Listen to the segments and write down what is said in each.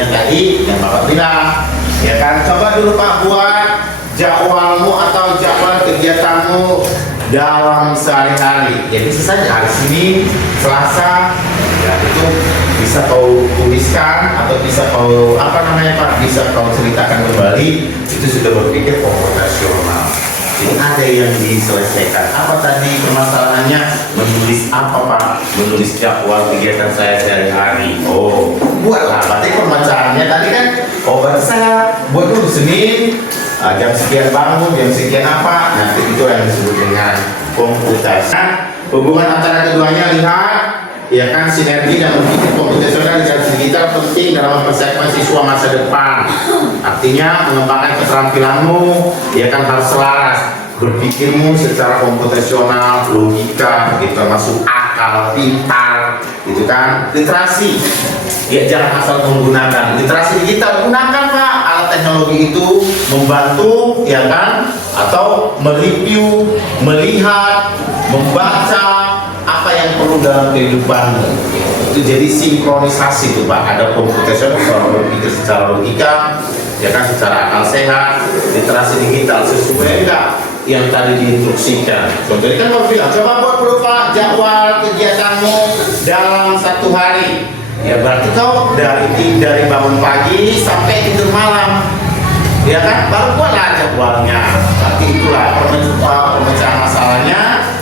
artinya tadi yang Bapak bilang, ya kan, coba dulu Pak buat jadwalmu atau jadwal kegiatanmu dalam sehari-hari. Ya bisa saja hari Senin, Selasa, ya itu bisa kau tuliskan atau bisa kau bisa kau ceritakan kembali. Itu sudah berpikir komputasional. Jadi ada yang diselesaikan. Apa tadi permasalahannya? Menulis apa Pak? Menulis jadwal kegiatan saya sehari-hari. Oh, buatlah. Berarti pemecahannya tadi kan, oh berarti saya buat dulu Senin, jam sekian bangun, jam sekian apa. Nanti itu yang disebut dengan komputasi. Nah, hubungan antara keduanya lihat, ya kan, sinergi dan berpikir komputasional dan digital penting dalam mempersiapkan siswa masa depan. Artinya mengembangkan keterampilanmu, ya kan, harus selaras. Berpikirmu secara komputasional, logika, gitu, masuk akal, pintar, gitu kan. Literasi, ya jangan asal menggunakan. Literasi digital gunakan Pak. Alat teknologi itu membantu, ya kan, atau mereview, melihat, membaca apa yang perlu dalam kehidupanmu. Itu jadi sinkronisasi tuh Pak. Ada komputasional, kalau berpikir secara logika, ya kan, secara akal sehat. Literasi digital sesuai enggak yang tadi diinstruksikan. Contohnya kan Bapak bilang, coba buat dulu Pak jadwal kegiatanmu dalam satu hari. Ya berarti kau dari bangun pagi sampai tidur malam, ya kan, baru buatlah jadwalnya. Berarti itulah pemecahan masalahnya,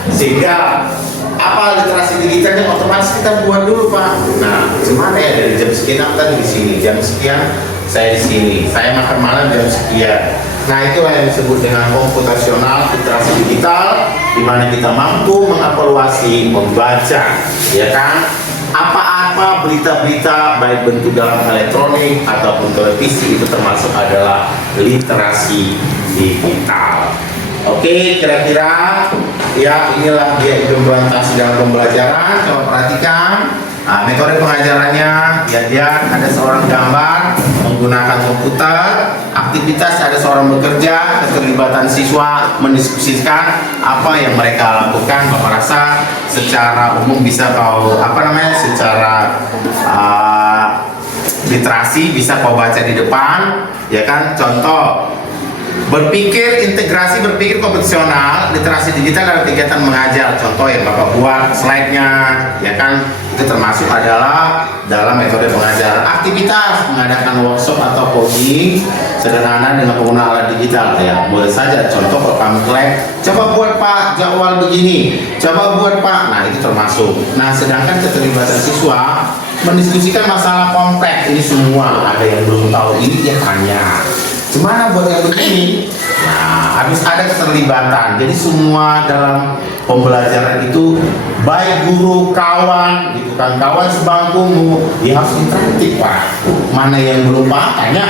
sehingga apa literasi digitalnya otomatis kita buat dulu Pak. Nah, gimana ya, dari jam sekian tadi di sini, jam sekian saya di sini, saya makan malam jam sekian. Nah, itulah yang disebut dengan komputasional literasi digital, di mana kita mampu mengevaluasi, membaca, ya kan, apa-apa berita-berita baik bentuk dalam elektronik ataupun televisi, itu termasuk adalah literasi digital. Oke, kira-kira ya inilah dia implementasi dalam pembelajaran. Coba perhatikan. Nah, metode pengajarannya, ya dia ada seorang gambar menggunakan komputer, aktivitas ada seorang bekerja, keterlibatan siswa mendiskusikan apa yang mereka lakukan. Bapak rasa secara umum bisa kau secara literasi bisa kau baca di depan, ya kan. Contoh, berpikir integrasi, berpikir komputasional, literasi digital dalam kegiatan mengajar. Contoh yang Bapak buat slide-nya, ya kan, itu termasuk adalah dalam metode pengajaran. Aktivitas mengadakan workshop atau coding sederhana dengan penggunaan alat digital, ya boleh saja. Contoh kalau kamu lab, coba buat Pak jadwal begini, coba buat Pak. Nah, itu termasuk. Nah, sedangkan keterlibatan siswa mendiskusikan masalah kompleks, ini semua ada yang belum tahu ini dia tanya, gimana buat yang begini. Nah, habis ada keterlibatan. Jadi semua dalam pembelajaran itu, baik guru, kawan, gitu kan, kawan sebangkumu, dia harus interaktif Pak. Mana yang belum paham tanya,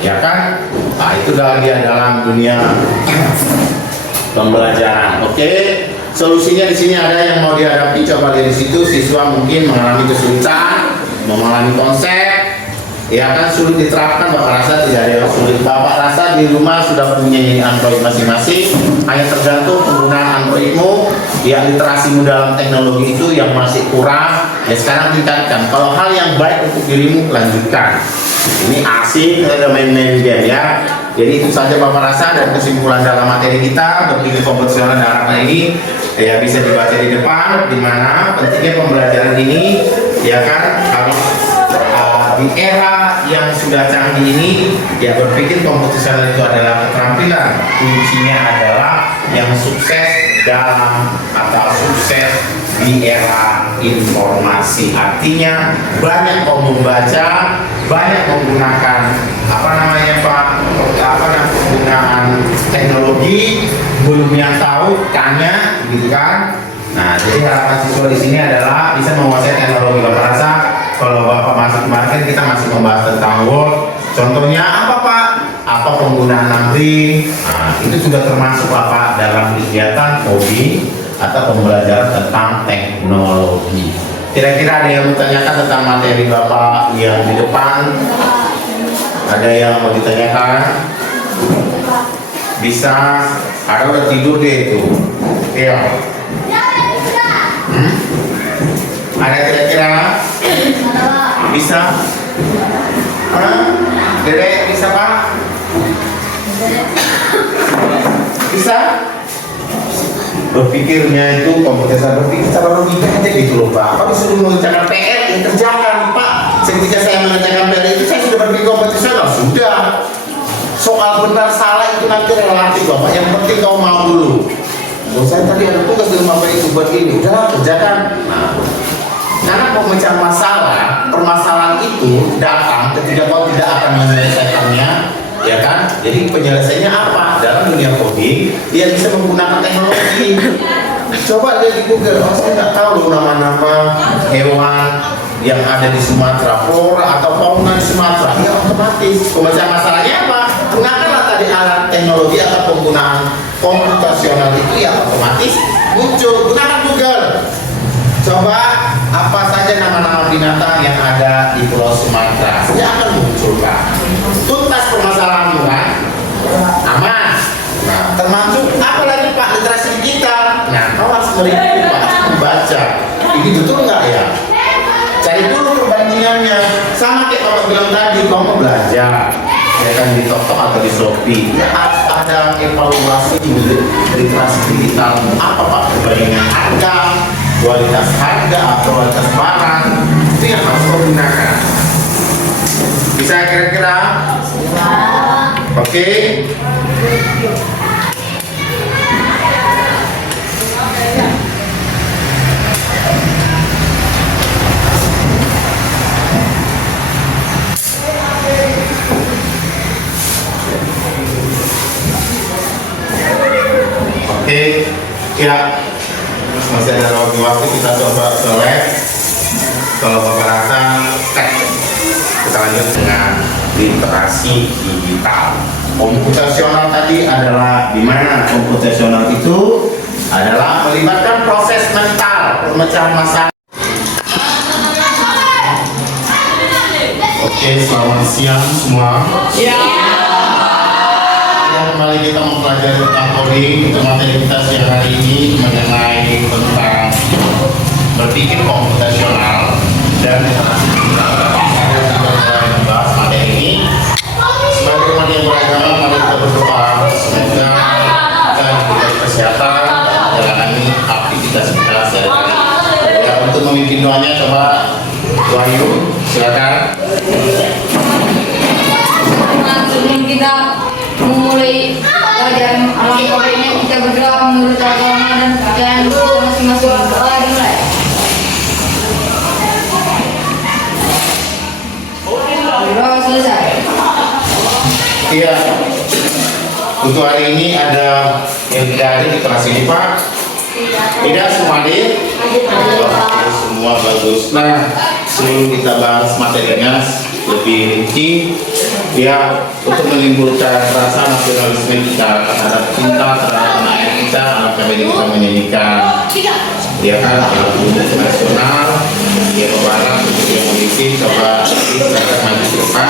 ya kan. Nah, itu dia dalam dunia pembelajaran. Oke, solusinya di sini ada yang mau dihadapi. Coba dari situ, siswa mungkin mengalami kesulitan, mengalami konsep, ya kan, sulit diterapkan. Bapak rasa tidak ada yang sulit. Bapak rasa di rumah sudah punya Android masing-masing, hanya tergantung penggunaan Androidmu, ya literasimu dalam teknologi itu yang masih kurang, ya sekarang tingkatkan. Kalau hal yang baik untuk dirimu, lanjutkan. Ini asik, ada main-main game ya. Jadi itu saja Bapak rasa, dan kesimpulan dalam materi kita berpikir komputasional dalam ini, ya bisa dibaca di depan, di mana pentingnya pembelajaran ini, ya kan, harus di era yang sudah canggih ini, ya berpikir komputasional itu adalah keterampilan. Kuncinya adalah yang sukses dalam atau sukses di era informasi. Artinya banyak membaca, banyak menggunakan penggunaan teknologi, belum yang tahu tanya, gitu kan. Nah, jadi harapan siswa di sini adalah bisa menguasai teknologi. Bapak rasa kalau Bapak masuk kemarin kita masih membahas tentang Word. Contohnya apa Pak? Apa penggunaan Namri? Nah, itu sudah termasuk Bapak dalam kegiatan hobi atau pembelajaran tentang teknologi. Kira-kira ada yang bertanyakan tentang materi Bapak yang di depan? Ada yang mau ditanyakan? Bisa? Ada udah tidur deh itu. Iya. Ada kira-kira? Bisa? Hah? Dedek bisa Pak? Bisa? Berpikirnya itu kompetensi berpikir secara logika aja gitu loh Pak. Apa disuruh mengerjakan PR yang kerjakan Pak. Ketika saya mengerjakan PR itu saya sudah berpikir kompetensial sudah. Soal benar salah itu nanti relatif Bapak. Yang penting kau mau dulu. Oh, saya tadi ada tugas di rumah itu buat ini. Udah kerjakan. Nah, karena pemecahan masalah, permasalahan itu datang ketika kau tidak akan menyelesaikannya. Ya kan? Jadi penyelesaiannya apa? Dalam dunia coding, dia bisa menggunakan teknologi. Coba lihat di Google, oh saya nggak tahu nama-nama hewan yang ada di Sumatera, flora atau fauna di Sumatera. Ya otomatis. Pemecahan masalahnya apa? Gunakanlah tadi alat teknologi atau penggunaan komputasional itu ya otomatis muncul. Gunakan Google. Coba apa saja nama-nama binatang yang ada di Pulau Sumatera, dia akan muncul Pak. Tuntas permasalahanmu kan? Aman. Nah, termasuk apa lagi Pak literasi digital. Nah, kau harus mereview Pak, harus membaca. Ini betul nggak ya? Cari dulu perbandingannya. Sama kayak Bapak bilang tadi, kau mau belajar, ya kan di TokTok atau di Shopee. Ya harus ada evaluasi literasi digital. Apa Pak perbandingan harga? Kualitas harga atau kualitas barang itu yang harus digunakan. Bisa kira-kira? Oke. Oke. Ya. Masih ada waktu kita coba select. Kalau Bapak rasa kita lanjut dengan literasi digital. Komputasional tadi adalah di mana komputasional itu adalah melibatkan proses mental pemecahan masalah. Oke, selamat siang semua. Kembali kita mempelajari tentang coding. Itu materi kita siang hari ini mengenai tentang berpikir komputasional dan literasi digital. Kita mulai membahas materi ini. Sebagai umat yang beragama, mari kita berdoa semoga kita diberikan kesehatan dan menjalani aktivitas kita sehari-hari. Ya, untuk memimpin doanya coba Wahyu, silakan. Sebelum kita memulai pelajaran alam kodingnya, kita berdoa menurut agama dan kepercayaan kita masing-masing. Doa dimulai. Doa selesai. Iya. Untuk hari ini ada yang tidak ada di kelas ini Pak? Tidak semua hadir? Oke, semua bagus. Nah, sebelum kita bahas materinya lebih rinci, ya untuk menimbulkan rasa nasionalisme kita terhadap cinta terhadap tanah air kita, maka kita menyanyikan ya kan lagu nasional ya Barat untuk yang memiliki coba silakan maju ke depan.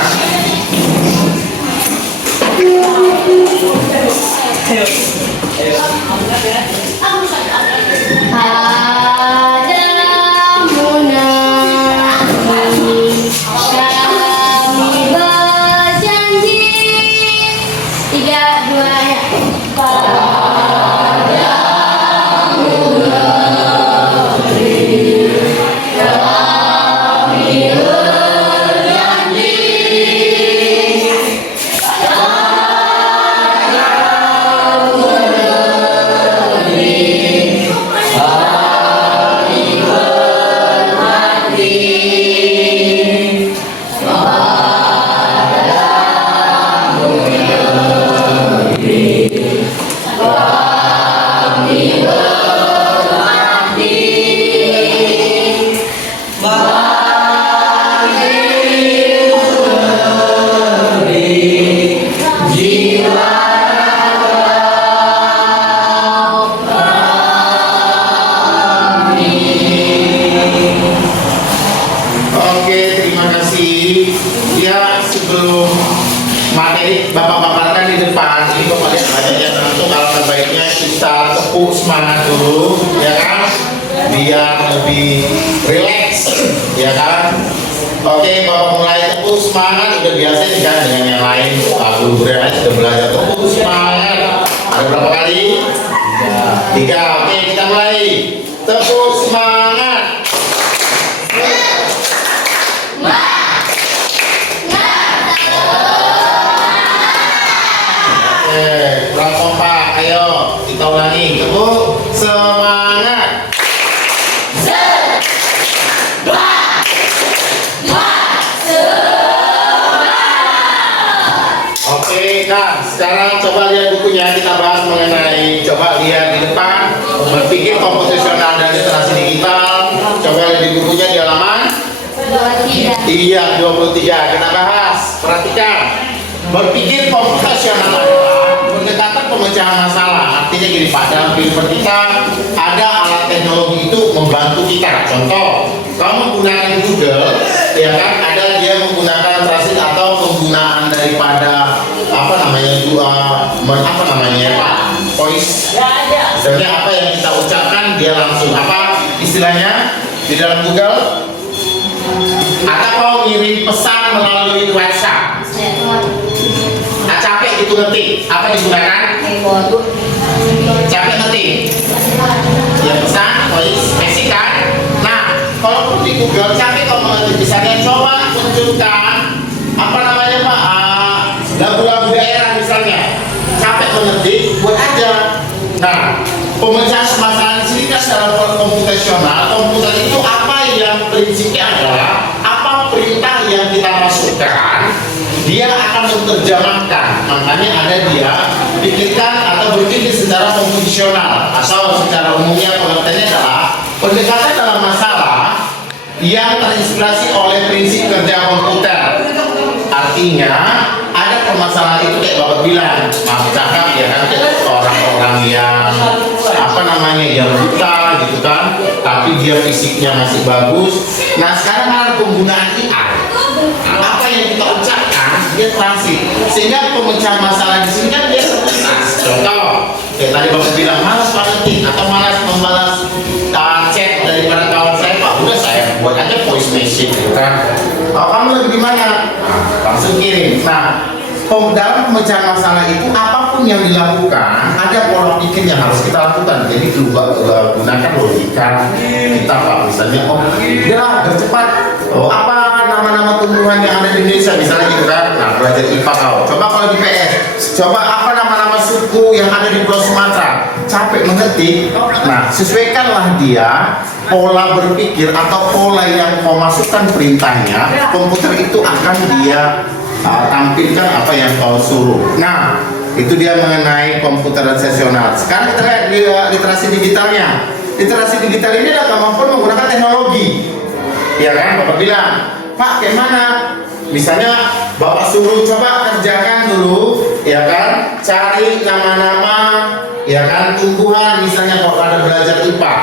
Tepuk semangat dulu, ya kan? Biar lebih rileks, ya kan? Oke, Bapak mulai tepuk semangat. semangat. Udah biasa nih kan dengan yang lain, guru-guru yang lain sudah belajar. Tepuk semangat. Ada berapa kali? 3. Oke, kita mulai. Tepuk semangat. Oke, kurang kompak. Ayo, kita ulangi. Tepuk semangat. Oke, nah sekarang coba lihat bukunya, kita bahas mengenai, coba lihat di depan, berpikir komputasional dan literasi digital. Coba lihat di bukunya di halaman 23. Iya, 23. Kita bahas, perhatikan. Berpikir komputasional adalah pendekatan pemecahan masalah. Artinya gini Pak, dalam kehidupan kita ada alat teknologi itu membantu kita. Contoh, kamu menggunakan Google, ya kan? Ada dia menggunakan translate atau penggunaan daripada apa namanya Pak, voice. Misalnya apa yang kita ucapkan dia langsung apa istilahnya di dalam Google. Atau kau ngirim pesan melalui WhatsApp. Capek gitu ngetik, apa digunakan? Capek ngetik. Ya pesan, voice, message kan? Nah, kalau di Google capek kau mengetik, misalnya coba tunjukkan apa namanya Pak, lagu-lagu daerah misalnya. Capek mengetik, buat aja. Nah, pemecahan masalah di sini kan secara komputasional, komputer itu apa yang prinsipnya adalah apa perintah yang kita masukkan, dia akan menerjemahkan. Makanya ada dia pikirkan atau berpikir secara komputasional, atau secara umumnya pengertiannya adalah pendekatan dalam masalah yang terinspirasi oleh prinsip kerja komputer. Artinya ada permasalahan itu kayak Bapak bilang, Mas cakap ya kan, orang-orang yang apa namanya yang buta gitu kan, tapi dia fisiknya masih bagus. Nah sekarang ada penggunaan AI. Apa yang kita ucapkan dia transit, sehingga pemecahan masalah di sini kan dia terpisah. Contoh, kayak tadi Bapak bilang malas mengetik atau malas membalas chat daripada kawan saya, Pak udah saya buat aja voice message gitu kan. Oh, kamu lagi di mana? Nah, langsung kirim. Nah, dalam pemecahan masalah itu apapun yang dilakukan ada pola pikir yang harus kita lakukan. Jadi gunakan logika kita Pak. Misalnya, oh ya bercepat. Oh apa nama-nama tumbuhan yang ada di Indonesia misalnya gitu kan. Nah belajar IPA kau. Coba kalau di PS, coba apa nama-nama suku yang ada di Pulau Sumatera. Capek mengetik. Nah sesuaikanlah dia pola berpikir atau pola yang mau masukkan perintahnya. Komputer itu akan dia tampilkan apa yang kau suruh. Nah, itu dia mengenai komputerasional. Sekarang kita lihat di literasi digitalnya. Literasi digital ini adalah kemampuan menggunakan teknologi. Ya kan, Bapak bilang, Pak, kayak mana? Misalnya, Bapak suruh coba kerjakan dulu, ya kan, cari nama-nama, ya kan, tumbuhan. Misalnya kalau ada belajar IPA,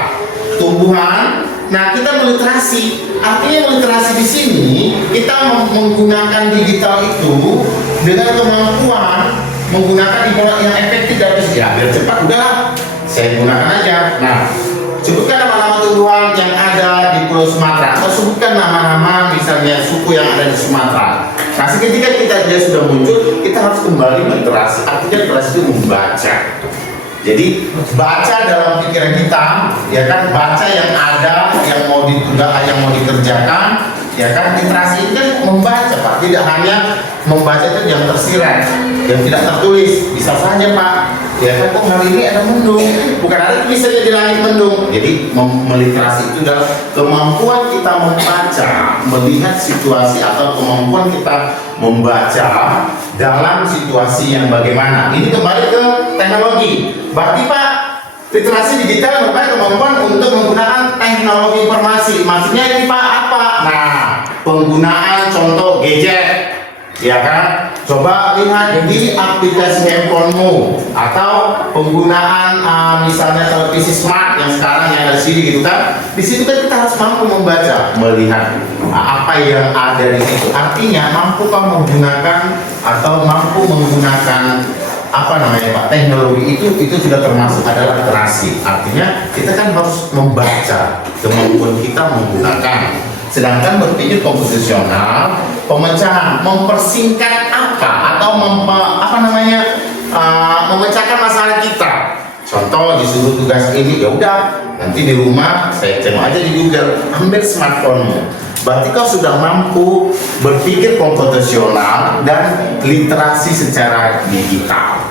tumbuhan. Nah, kita meliterasi. Artinya meliterasi di sini kita menggunakan digital itu dengan kemampuan menggunakan yang efektif dan ya biar cepat udahlah saya gunakan aja. Nah, sebutkan nama-nama tumbuhan yang ada di Pulau Sumatera atau sebutkan nama-nama misalnya suku yang ada di Sumatera. Nah, ketika dia sudah muncul, kita harus kembali meliterasi. Artinya literasi itu membaca. Jadi baca dalam pikiran kita, ya kan, baca yang ada, yang mau dikerjakan, ya kan, literasi itu kan membaca Pak, tidak hanya membaca itu yang tersirat, yang tidak tertulis, bisa saja Pak, ya kan, oh hari ini ada mendung, bukan ada tulisannya di langit mendung. Jadi meliterasi itu adalah kemampuan kita membaca, melihat situasi atau kemampuan kita membaca dalam situasi yang bagaimana. Ini kembali ke teknologi. Berarti Pak, literasi digital merupakan kemampuan untuk menggunakan teknologi informasi. Maksudnya ini Pak apa? Nah, penggunaan contoh gadget, ya kan? Coba lihat di aplikasi handphonemu atau penggunaan misalnya televisi smart yang sekarang yang ada di sini gitu kan. Di situ kan kita harus mampu membaca, melihat apa yang ada di situ. Artinya mampu menggunakan atau mampu menggunakan apa namanya Pak, teknologi itu sudah termasuk adalah literasi. Artinya kita kan harus membaca, kemampuan kita menggunakan Sedangkan berpikir komposisional, pemecahan, mempersingkat apa atau memecahkan masalah kita. Contoh disuruh tugas ini, ya udah nanti di rumah saya tengok aja di Google, ambil smartphone-mu. Berarti kau sudah mampu berpikir komposisional dan literasi secara digital.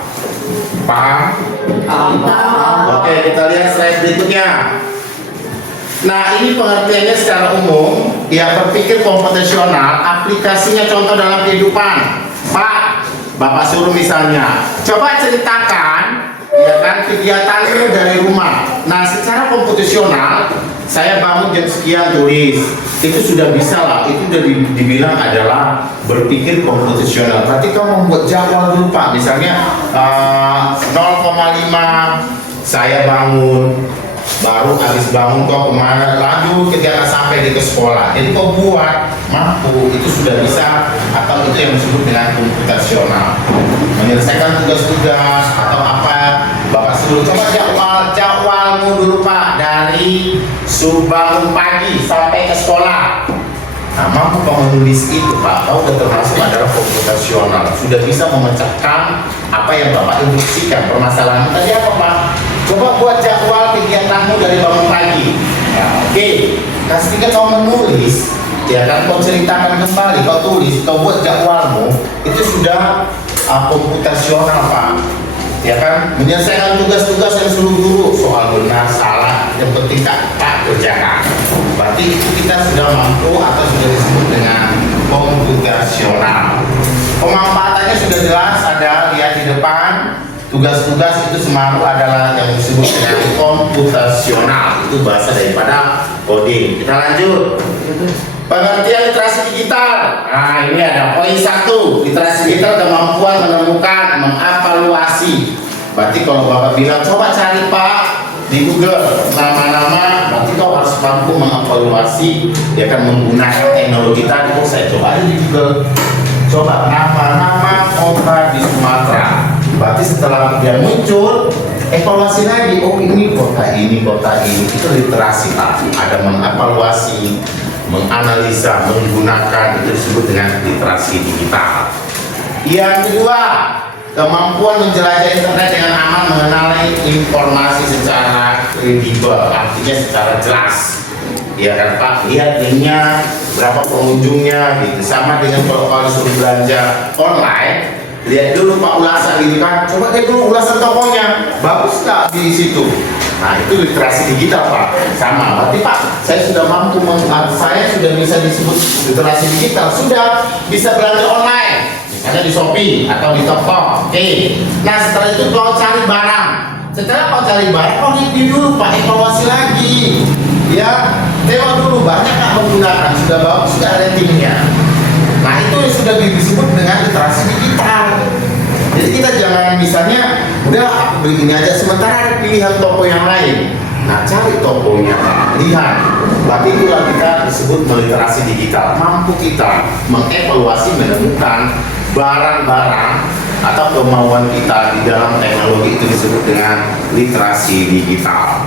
Paham? Oke, kita lihat slide berikutnya. Nah, ini pengertiannya secara umum. Ya, berpikir komposisional, aplikasinya contoh dalam kehidupan. Pak, Bapak suruh misalnya, coba ceritakan ya kan kegiatanmu dari rumah. Nah, secara komposisional, saya bangun jam sekian tulis. Itu sudah bisa lah, itu sudah dibilang adalah berpikir komposisional. Berarti kamu membuat jadwal dulu Pak. Misalnya 0,5 saya bangun, baru habis bangun kau kemana, lanjut kegiatan sampai ke sekolah. Jadi kau buat mampu, itu sudah bisa, atau itu yang disebut dengan komputasional. Menyelesaikan tugas-tugas atau apa, Bapak suruh coba jadwalmu dulu Pak, dari bangun pagi sampai ke sekolah. Nah, mampu kau menulis itu Pak, kau sudah termasuk adalah komputasional, sudah bisa memecahkan apa yang Bapak instruksikan. Permasalahan tadi apa Pak? Coba buat jadwal kegiatanmu dari bangun pagi. Ya, oke. Nah, ketika kau menulis, ya kan kau ceritakan kembali, kau tulis, kau buat jadwalmu, itu sudah komputasional Pak. Ya kan, menyelesaikan tugas-tugas yang seluruh guru, soal benar salah, yang penting tak kerjakan. Berarti itu kita sudah mampu atau sudah disebut dengan komputasional. Pemanfaatannya sudah jelas, ada lihat di depan. Tugas-tugas itu semaru adalah yang disebut dengan komputasional. Itu bahasa daripada coding. Kita lanjut. Pengertian literasi digital. Nah, ini ada poin 1. Literasi digital kemampuan menemukan, mengevaluasi. Berarti kalau Bapak bilang coba cari Pak di Google nama-nama, berarti kau harus mampu mengevaluasi, ya kan, menggunakan teknologi tadi. Oh, saya coba aja di Google. Coba nama-nama kota di Sumatera. Berarti setelah dia muncul, evaluasi lagi. Oh, ini kota ini, kota ini. Itu literasi Pak. Ada mengevaluasi, menganalisa, menggunakan, itu disebut dengan literasi digital. Yang kedua, kemampuan menjelajah internet dengan aman, mengenali informasi secara kredibel, artinya secara jelas. Ya kan Pak, lihat linknya, berapa pengunjungnya, gitu. Sama dengan kalau suruh belanja online, lihat dulu Pak ulasan gitu kan, coba lihat dulu ulasan tokonya, bagus nggak di situ. Nah, itu literasi digital Pak. Sama, berarti Pak, saya sudah mampu, saya sudah bisa disebut literasi digital, sudah bisa belanja online, misalnya di Shopee atau di Toko. Oke. Nah, setelah itu kau cari barang. Setelah kau cari barang, kau review dulu Pak, evaluasi lagi. Ya, tengok dulu banyak nggak menggunakan, sudah bagus, sudah ratingnya. Nah, itu sudah disebut dengan literasi digital. Jadi kita jangan misalnya udah aku beli ini aja, sementara ada pilihan toko yang lain. Nah, cari tokonya, lihat. Berarti itulah kita disebut meliterasi digital. Mampu kita mengevaluasi, menemukan barang-barang atau kemauan kita di dalam teknologi, itu disebut dengan literasi digital.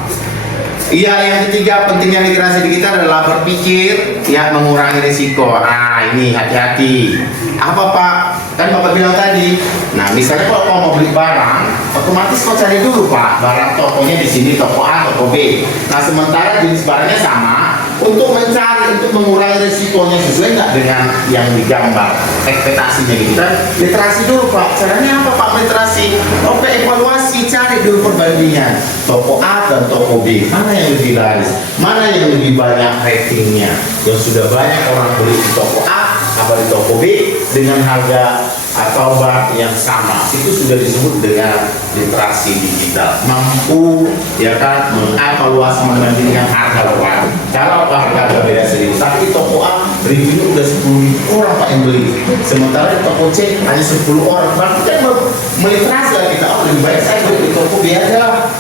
Iya, yang ketiga pentingnya literasi digital adalah berpikir ya mengurangi risiko. Nah, ini hati-hati. Apa Pak? Kan Bapak bilang tadi. Nah, misalnya kalau mau beli barang, otomatis kau cari dulu Pak, barang tokonya di sini, toko A, toko B. Nah, sementara jenis barangnya sama, untuk mencari, untuk mengurangi risikonya sesuai nggak dengan yang digambar, ekspektasinya gitu kan. Literasi dulu Pak. Caranya apa Pak literasi? Oke, evaluasi, cari dulu perbandingan toko A dan toko B. Mana yang lebih laris? Mana yang lebih banyak ratingnya? Yang sudah banyak orang beli di toko A apa di toko B dengan harga atau barang yang sama, itu sudah disebut dengan literasi digital. Mampu ya kan mengevaluasi, membandingkan harga Pak. Kalau harga beda sedikit, tapi toko A reviewnya udah 10 orang Pak yang beli, sementara di toko C hanya 10 orang. Berarti kan meliterasi lah kita. Oh, lebih baik saya beli di toko B aja lah,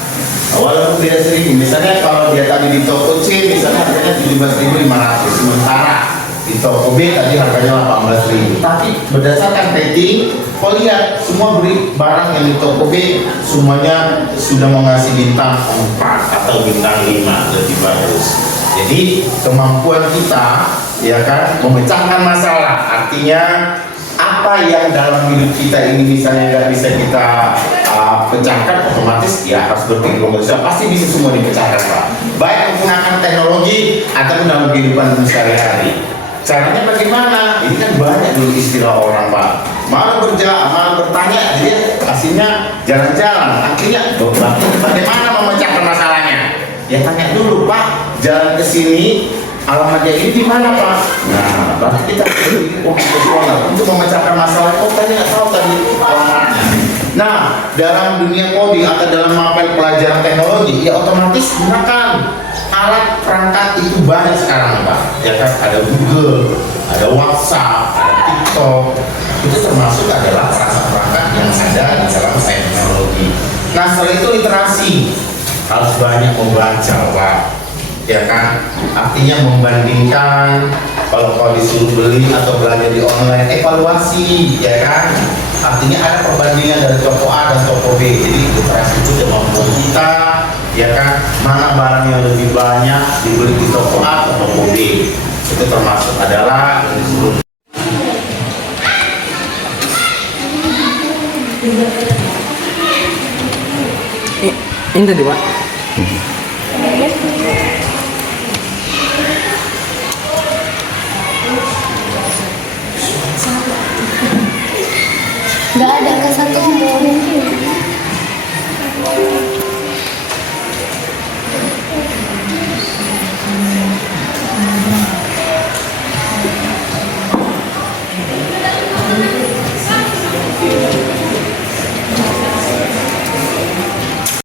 walaupun beda sedikit. Misalnya kalau dia tadi di toko C misalnya harganya 17.500, sementara di toko B tadi harganya 18.000. Tapi berdasarkan rating, kau lihat semua beli barang yang di toko B semuanya sudah mengasih bintang 4 atau bintang 5, lebih bagus. Jadi kemampuan kita ya kan, memecahkan masalah. Artinya apa yang dalam hidup kita ini misalnya nggak bisa kita pecahkan, otomatis ya harus berpikir bisa, pasti bisa semua dipecahkan Pak, baik menggunakan teknologi atau dalam kehidupan sehari-hari. Caranya bagaimana? Ini kan banyak dulu istilah orang Pak, malah bertanya, dia aslinya jalan-jalan, akhirnya bagaimana memecahkan masalahnya? Ya tanya dulu Pak, jalan ke sini alamatnya ini di mana Pak? Nah, berarti kita berpikir untuk memecahkan masalah. Oh, tadi nggak tahu tadi alamatnya. Nah, dalam dunia coding atau dalam mapel pelajaran teknologi, ya otomatis gunakan alat perangkat itu banyak sekarang Pak. Ya kan, ada Google, ada WhatsApp, ada TikTok. Itu termasuk adalah perangkat-perangkat yang ada di dalam teknologi. Nah, setelah itu literasi harus banyak membaca Pak. Ya kan, artinya membandingkan kalau kau disuruh beli atau belanja di online, evaluasi, ya kan, artinya ada perbandingan dari toko A dan toko B. Jadi literasi itu membuat kita, ya kan, mana barang yang lebih banyak dibeli di toko A atau toko B. Itu termasuk adalah yang disuruh. Ini tadi Pak.